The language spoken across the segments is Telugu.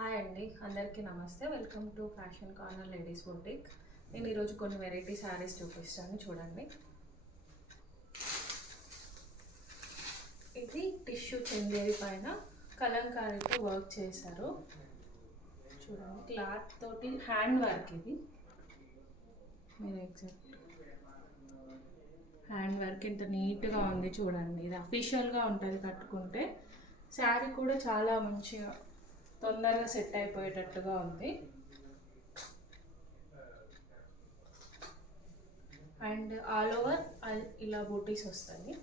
హాయ్ అండి, అందరికీ నమస్తే. Welcome to fashion corner ladies boutique. నేను ఈరోజు కొన్ని వెరైటీ శారీస్ చూపిస్తాను, చూడండి. ఇది టిష్యూ చందేరి పైన కలంకారీతో వర్క్ చేశారు. చూడండి, క్లాత్ తోటి హ్యాండ్ వర్క్. ఇది మీరు ఎగ్జాక్ట్ హ్యాండ్ వర్క్ ఎంత నీట్గా ఉంది చూడండి. ఇది అఫీషియల్గా ఉంటుంది కట్టుకుంటే. శారీ కూడా చాలా మంచిగా తొందరగా సెట్ అయిపోయేటట్టుగా ఉంది. అండ్ ఆల్ ఓవర్ ఇలా బూటీస్ వస్తాయి,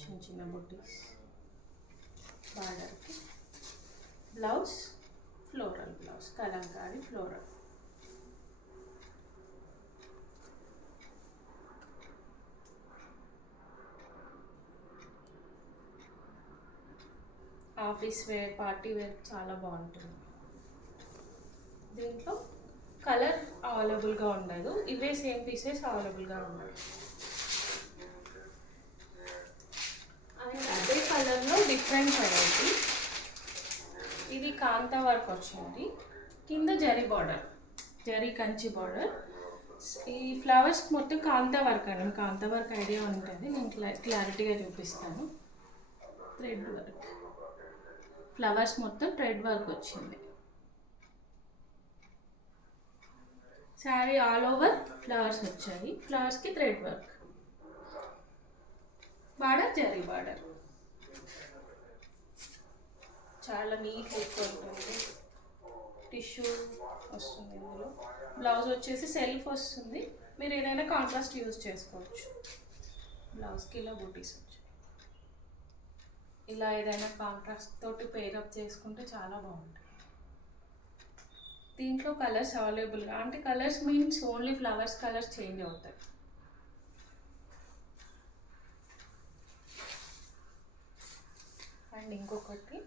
చిన్న చిన్న బూటీస్. బార్డర్కి blouse floral blouse, Kalamkari floral. Office wear, party wear చాలా బాగుంటుంది. దీంట్లో కలర్ అవైలబుల్గా ఉండదు, ఇవే సేమ్ పీసెస్ అవైలబుల్గా ఉన్నాయి. అండ్ అదే కలర్లో డిఫరెంట్ వెరైటీ. ఇది కాంతా వర్క్ వచ్చింది, కింద జరీ బార్డర్, జరీ కంచి బార్డర్. ఈ ఫ్లవర్స్ మొత్తం కాంతా వర్క్ అండి. కాంతా వర్క్ ఐడియా ఉంటుంది, నేను క్లారిటీగా చూపిస్తాను. థ్రెడ్ వర్క్, ఫ్లవర్స్ మొత్తం థ్రెడ్ వర్క్ వచ్చింది. శారీ ఆల్ ఓవర్ ఫ్లవర్స్ వచ్చాయి, ఫ్లవర్స్కి thread work. Border zari border, చాలా నీట్ లుక్ ఉంటుంది. టిష్యూ వస్తుంది ఇందులో. బ్లౌజ్ వచ్చేసి సెల్ఫ్ వస్తుంది, మీరు ఏదైనా కాంట్రాస్ట్ యూజ్ చేసుకోవచ్చు. బ్లౌజ్కి ఇలా బూటీస్ వచ్చాయి. ఇలా ఏదైనా కాంట్రాస్ట్ తోటి పేరప్ చేసుకుంటే చాలా బాగుంటుంది. దీంట్లో కలర్స్ అవైలబుల్గా, అంటే colours means only flowers colours change అవుతాయి. అండ్ ఇంకొకటి